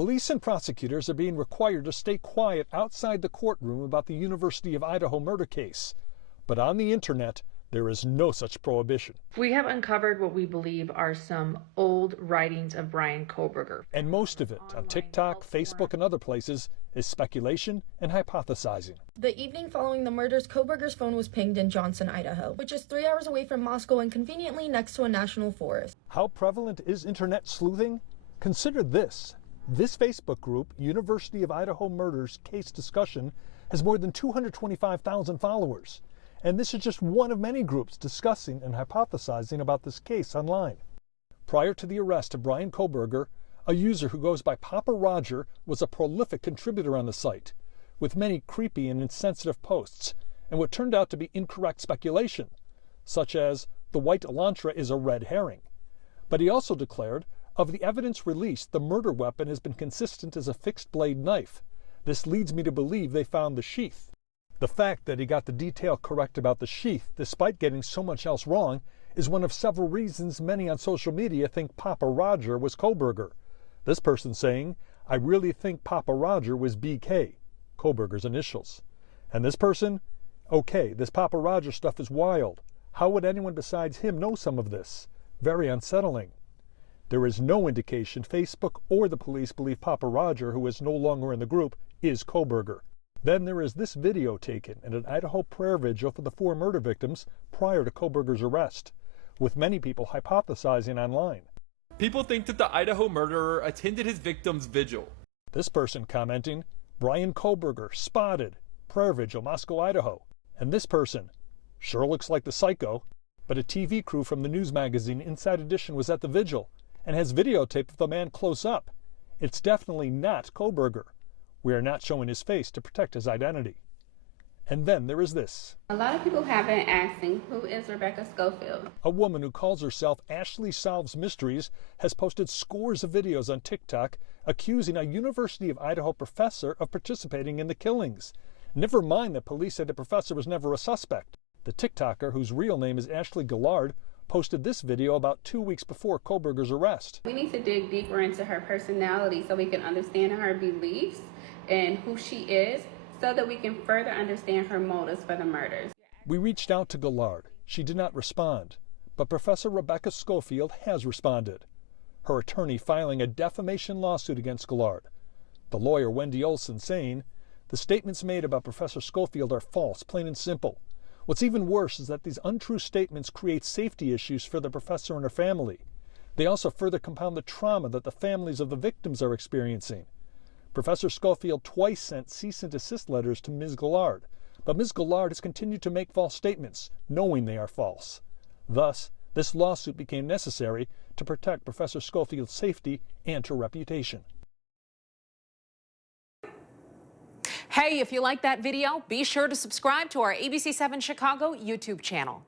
Police and prosecutors are being required to stay quiet outside the courtroom about the University of Idaho murder case. But on the internet, there is no such prohibition. We have uncovered what we believe are some old writings of Bryan Kohberger. And most of it, on TikTok, Facebook, and other places, is speculation and hypothesizing. The evening following the murders, Kohberger's phone was pinged in Johnson, Idaho, which is 3 hours away from Moscow and conveniently next to a national forest. How prevalent is internet sleuthing? Consider this. This Facebook group, University of Idaho Murders Case Discussion, has more than 225,000 followers. And this is just one of many groups discussing and hypothesizing about this case online. Prior to the arrest of Bryan Kohberger, a user who goes by Papa Roger was a prolific contributor on the site, with many creepy and insensitive posts, and what turned out to be incorrect speculation, such as the white Elantra is a red herring. But he also declared, of the evidence released, the murder weapon has been consistent as a fixed-blade knife. This leads me to believe they found the sheath. The fact that he got the detail correct about the sheath, despite getting so much else wrong, is one of several reasons many on social media think Papa Roger was Kohberger. This person saying, I really think Papa Roger was BK, Kohberger's initials. And this person, okay, this Papa Roger stuff is wild. How would anyone besides him know some of this? Very unsettling. There is no indication Facebook or the police believe Papa Roger, who is no longer in the group, is Kohberger. Then there is this video taken at an Idaho prayer vigil for the 4 murder victims prior to Kohberger's arrest, with many people hypothesizing online. People think that the Idaho murderer attended his victim's vigil. This person commenting, Bryan Kohberger, spotted, prayer vigil, Moscow, Idaho. And this person, sure looks like the psycho, but a TV crew from the news magazine Inside Edition was at the vigil and has videotape of the man close up. It's definitely not Kohberger. We are not showing his face to protect his identity. And then there is this. A lot of people have been asking, who is Rebecca Schofield? A woman who calls herself Ashley Solves Mysteries has posted scores of videos on TikTok accusing a University of Idaho professor of participating in the killings. Never mind that police said the professor was never a suspect. The TikToker, whose real name is Ashley Gillard, posted this video about 2 weeks before Kohberger's arrest. We need to dig deeper into her personality so we can understand her beliefs and who she is, so that we can further understand her motives for the murders. We reached out to Gillard. She did not respond, but Professor Rebecca Schofield has responded, her attorney filing a defamation lawsuit against Gillard. The lawyer, Wendy Olson, saying, the statements made about Professor Schofield are false, plain and simple. What's even worse is that these untrue statements create safety issues for the professor and her family. They also further compound the trauma that the families of the victims are experiencing. Professor Schofield twice sent cease and desist letters to Ms. Gillard, but Ms. Gillard has continued to make false statements, knowing they are false. Thus, this lawsuit became necessary to protect Professor Schofield's safety and her reputation. Hey, if you like that video, be sure to subscribe to our ABC7 Chicago YouTube channel.